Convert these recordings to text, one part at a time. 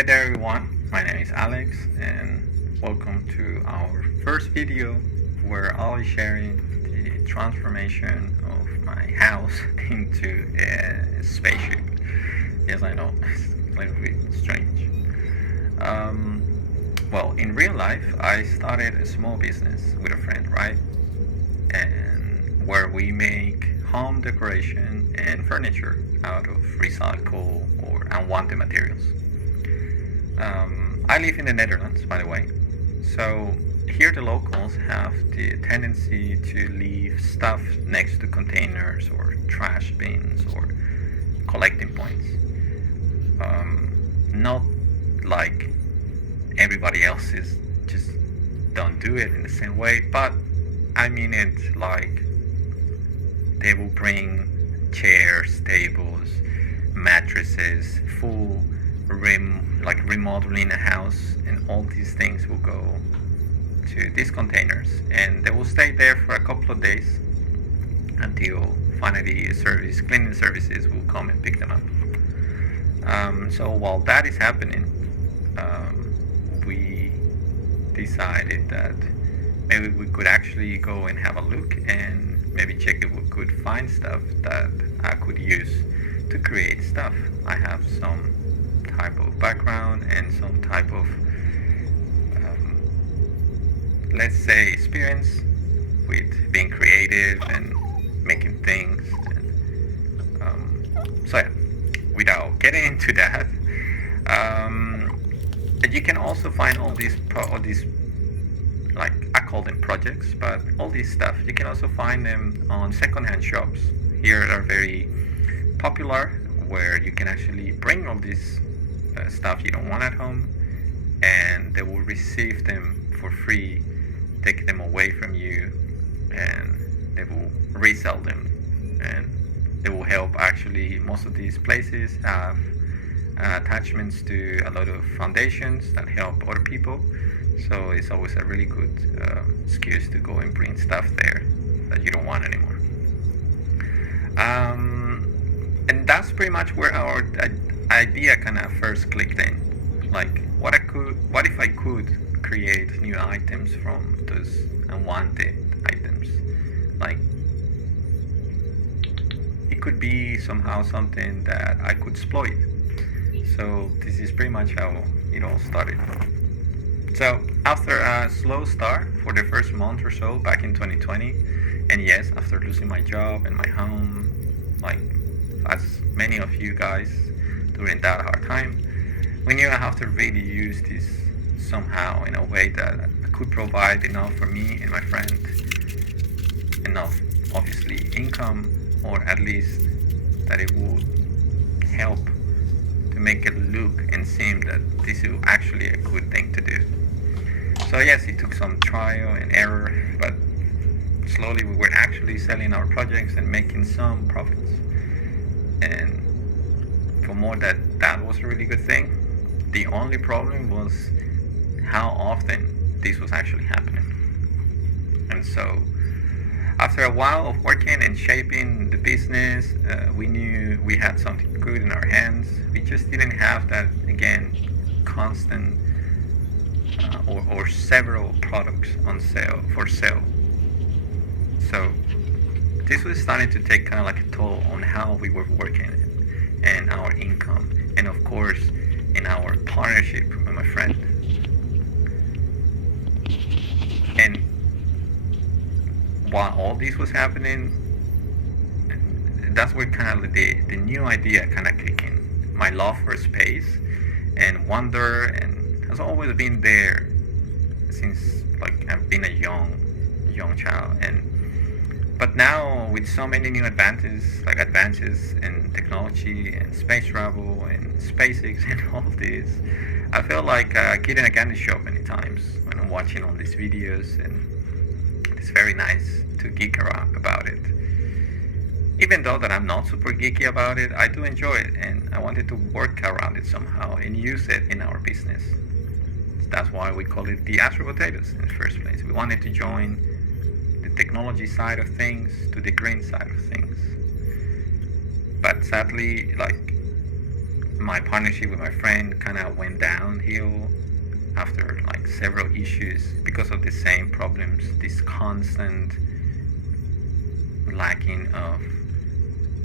Hey there everyone, my name is Alex and welcome to our first video where I'll be sharing the transformation of my house into a spaceship. Yes, I know, it's a little bit strange. Well, in real life, I started a small business with a friend, right? And where we make home decoration and furniture out of recycled or unwanted materials. I live in the Netherlands, by the way. So here the locals have the tendency to leave stuff next to containers or trash bins or collecting points. Not like everybody else is just don't do it in the same way, but I mean it like they will bring chairs, tables, mattresses, full like remodeling a house, and all these things will go to these containers and they will stay there for a couple of days until finally cleaning services will come and pick them up. So while that is happening, we decided that maybe we could actually go and have a look and maybe check if we could find stuff that I could use to create stuff. I have some type of background and some type of let's say experience with being creative and making things and, so yeah, without getting into that, you can also find all these like I call them projects, but all this stuff you can also find them on secondhand shops. Here are very popular, where you can actually bring all this stuff you don't want at home and they will receive them for free, take them away from you, and they will resell them, and they will help. Actually, most of these places have attachments to a lot of foundations that help other people, so it's always a really good excuse to go and bring stuff there that you don't want anymore. And that's pretty much where our idea kind of first clicked in. Like, what if I could create new items from those unwanted items? Like, it could be somehow something that I could exploit. So this is pretty much how it all started. So after a slow start for the first month or so back in 2020, and yes, after losing my job and my home, like as many of you guys during that hard time, we knew I have to really use this somehow in a way that could provide enough for me and my friend, enough obviously income, or at least that it would help to make it look and seem that this is actually a good thing to do. So yes, it took some trial and error, but slowly we were actually selling our projects and making some profits. And for more that was a really good thing. The only problem was how often this was actually happening. And so after a while of working and shaping the business, we knew we had something good in our hands. We just didn't have that, again, constant or several products on sale for sale. So this was starting to take kind of like a toll on how we were working and our income, and of course in our partnership with my friend. And while all this was happening, that's where kind of the new idea kind of kicked in. My love for space and wonder and has always been there since like I've been a young child. But now with so many new advances in technology and space travel and SpaceX and all this, I feel like a kid in a candy shop many times when I'm watching all these videos, and it's very nice to geek around about it. Even though that I'm not super geeky about it, I do enjoy it, and I wanted to work around it somehow and use it in our business. That's why we call it the Astro Potatoes in the first place. We wanted to join the technology side of things to the green side of things. But sadly, like my partnership with my friend kind of went downhill after like several issues because of the same problems, this constant lacking of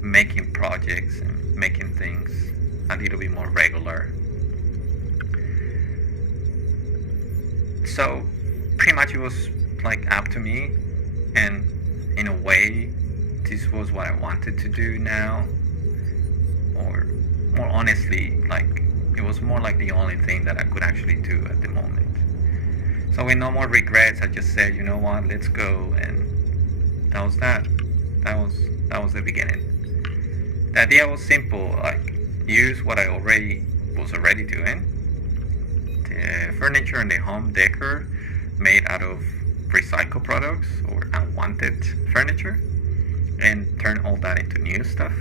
making projects and making things a little bit more regular. So pretty much it was like up to me, and in a way this was what I wanted to do now, or more honestly, like it was more like the only thing that I could actually do at the moment. So with no more regrets, I just said, you know what, let's go, and that was that. That was the beginning. The idea was simple, like use what I was already doing. The furniture and the home decor made out of recycled products or unwanted furniture, and turn all that into new stuff.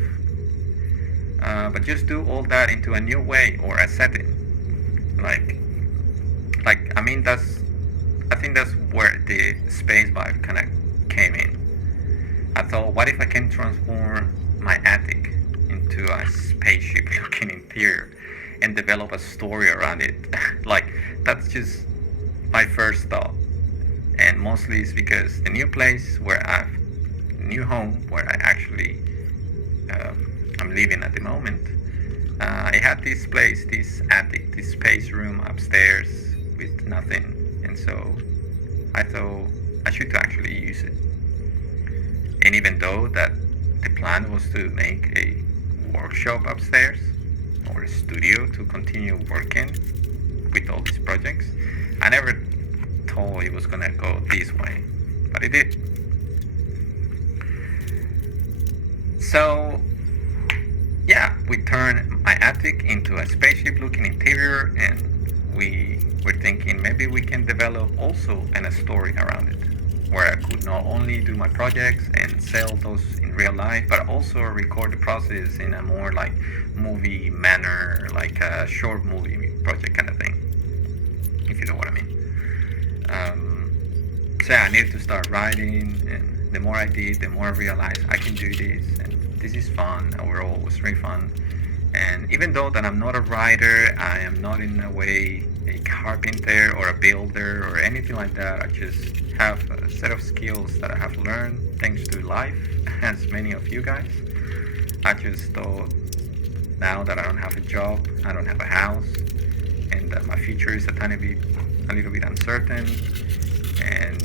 But just do all that into a new way or a setting. I mean, I think that's where the space vibe kind of came in. I thought, what if I can transform my attic into a spaceship looking interior and develop a story around it? Like, that's just my first thought. And mostly it's because the new place new home where I actually I'm living at the moment, I had this place, this attic, this space room upstairs with nothing, and so I thought I should actually use it. And even though that the plan was to make a workshop upstairs or a studio to continue working with all these projects, I never thought it was gonna go this way, but it did. So yeah, we turned my attic into a spaceship looking interior, and we were thinking maybe we can develop also a story around it, where I could not only do my projects and sell those in real life, but also record the process in a more like movie manner, like a short movie project kind of thing, if you know what I mean. So yeah, I needed to start writing, and the more I did, the more I realized I can do this, and this is fun. Overall, it was really fun. And even though that I'm not a writer, I am not in a way a carpenter or a builder or anything like that. I just have a set of skills that I have learned thanks to life, as many of you guys. I just thought, now that I don't have a job, I don't have a house, and that my future is a little bit uncertain, and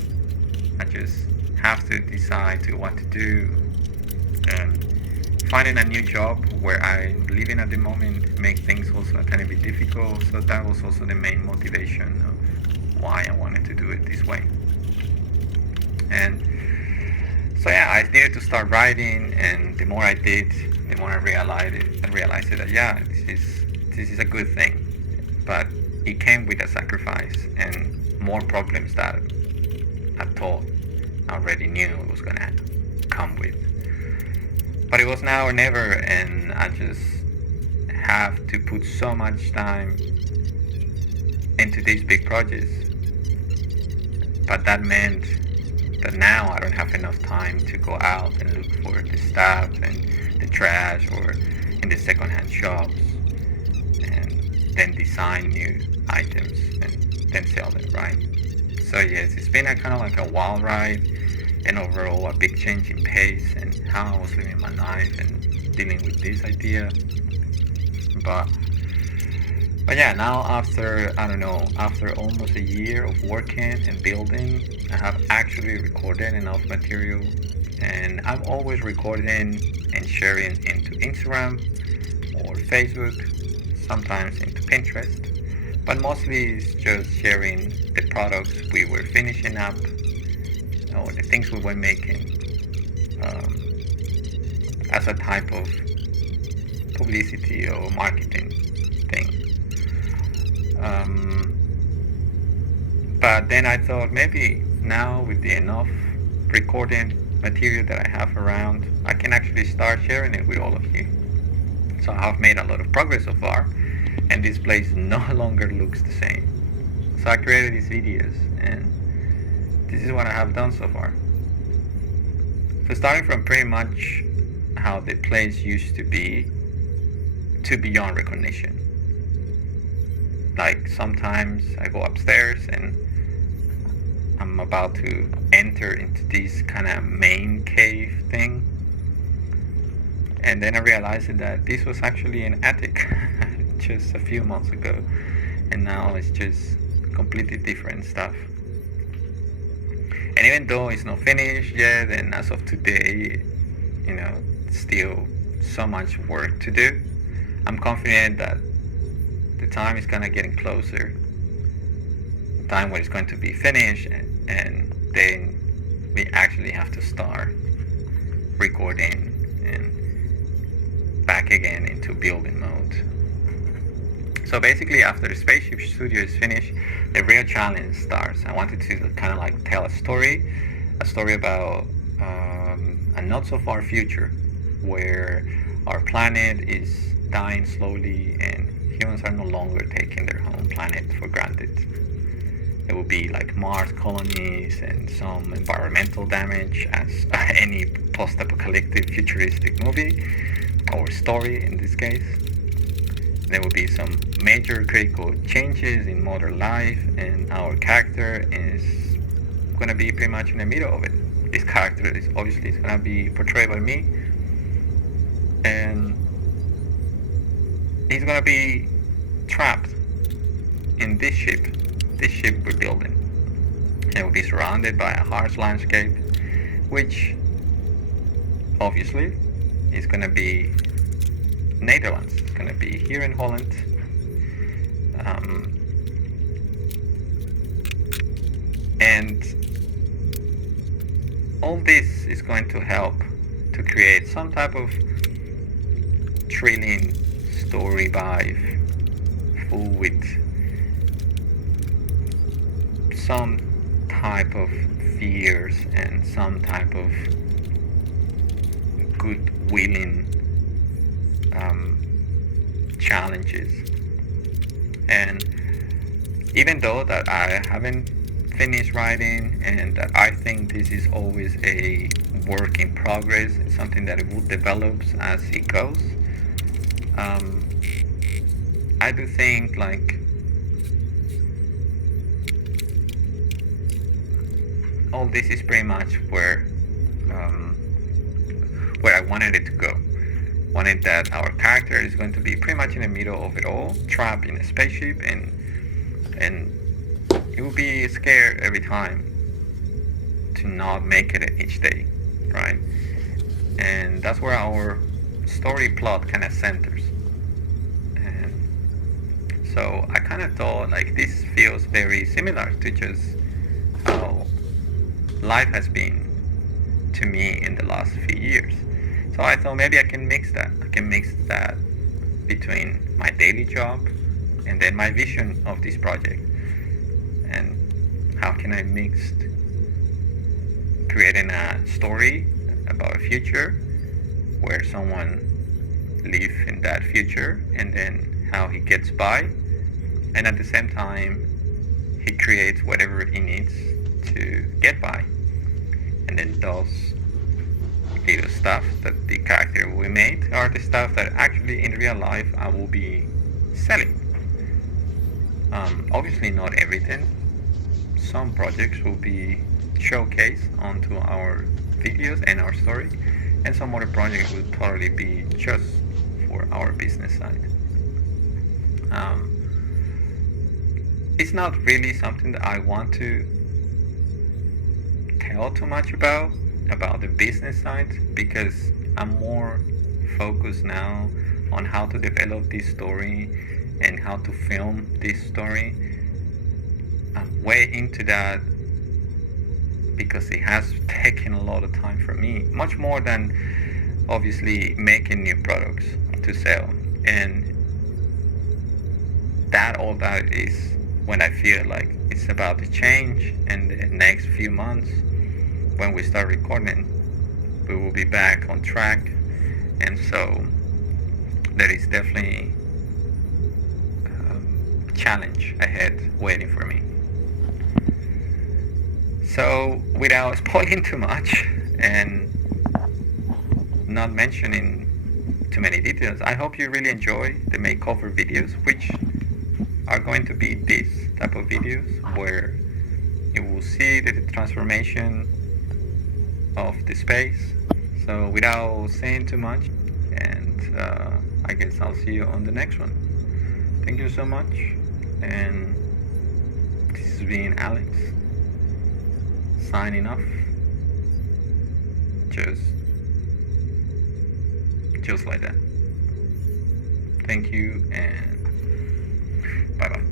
I just have to decide to what to do. And finding a new job where I'm living at the moment make things also a tiny bit difficult. So that was also the main motivation of why I wanted to do it this way. And so yeah, I needed to start writing, and the more I did, the more I realized that yeah, this is a good thing, but it came with a sacrifice and more problems that I thought I already knew it was gonna come with. But it was now or never, and I just have to put so much time into these big projects. But that meant that now I don't have enough time to go out and look for the stuff and the trash or in the secondhand shops, and then design new items and then sell them, right? So yes, it's been a kind of like a wild ride, and overall a big change in pace and how I was living my life and dealing with this idea. But yeah, now after almost a year of working and building, I have actually recorded enough material, and I'm always recording and sharing into Instagram or Facebook, sometimes into Pinterest, but mostly it's just sharing the products we were finishing up or the things we were making, as a type of publicity or marketing thing. But then I thought maybe now with the enough recording material that I have around, I can actually start sharing it with all of you. So I have made a lot of progress so far, and this place no longer looks the same. So I created these videos, and this is what I have done so far. So starting from pretty much how the place used to be, to beyond recognition. Like sometimes I go upstairs and I'm about to enter into this kind of main cave thing, and then I realized that this was actually an attic just a few months ago, and now it's just completely different stuff. And even though it's not finished yet, and as of today, still so much work to do, I'm confident that the time is gonna getting closer. The time when it's going to be finished, and then we actually have to start recording and back again into building mode. So basically, after the Spaceship Studio is finished, the real challenge starts. I wanted to kind of like tell a story about a not so far future where our planet is dying slowly and humans are no longer taking their home planet for granted. There will be like Mars colonies and some environmental damage, as any post-apocalyptic futuristic movie or story in this case. There will be some major critical changes in modern life, and our character is going to be pretty much in the middle of it. This character is obviously going to be portrayed by me, and he's going to be trapped in this ship we're building. And will be surrounded by a harsh landscape, which obviously is going to be Netherlands. It's going to be here in Holland. And all this is going to help to create some type of thrilling story vibe, full with some type of fears and some type of good willing challenges. And even though that I haven't finished writing and that I think this is always a work in progress, it's something that it will develop as it goes, I do think like all this is pretty much where I wanted it to go. Wanted that our character is going to be pretty much in the middle of it all, trapped in a spaceship, and it will be scared every time to not make it each day, right? And that's where our story plot kind of centers. And so I kind of thought like this feels very similar to just how life has been to me in the last few years. So I thought maybe I can mix that. I can mix that between my daily job and then my vision of this project. And how can I mix creating a story about a future where someone lives in that future, and then how he gets by, and at the same time he creates whatever he needs to get by, and then those little stuff that the character will make are the stuff that actually in real life I will be selling. Obviously not everything. Some projects will be showcased onto our videos and our story, and some other projects will totally be just for our business side. It's not really something that I want to tell too much about the business side, because I'm more focused now on how to develop this story and how to film this story. I'm way into that because it has taken a lot of time for me, much more than obviously making new products to sell. And all that is when I feel like it's about to change in the next few months. When we start recording, we will be back on track, and so there is definitely challenge ahead waiting for me. So without spoiling too much and not mentioning too many details. I hope you really enjoy the makeover videos, which are going to be this type of videos where you will see the transformation of the space. So without saying too much, and I guess I'll see you on the next one. Thank you so much, and this has been Alex signing off. Just like that. Thank you, and bye bye.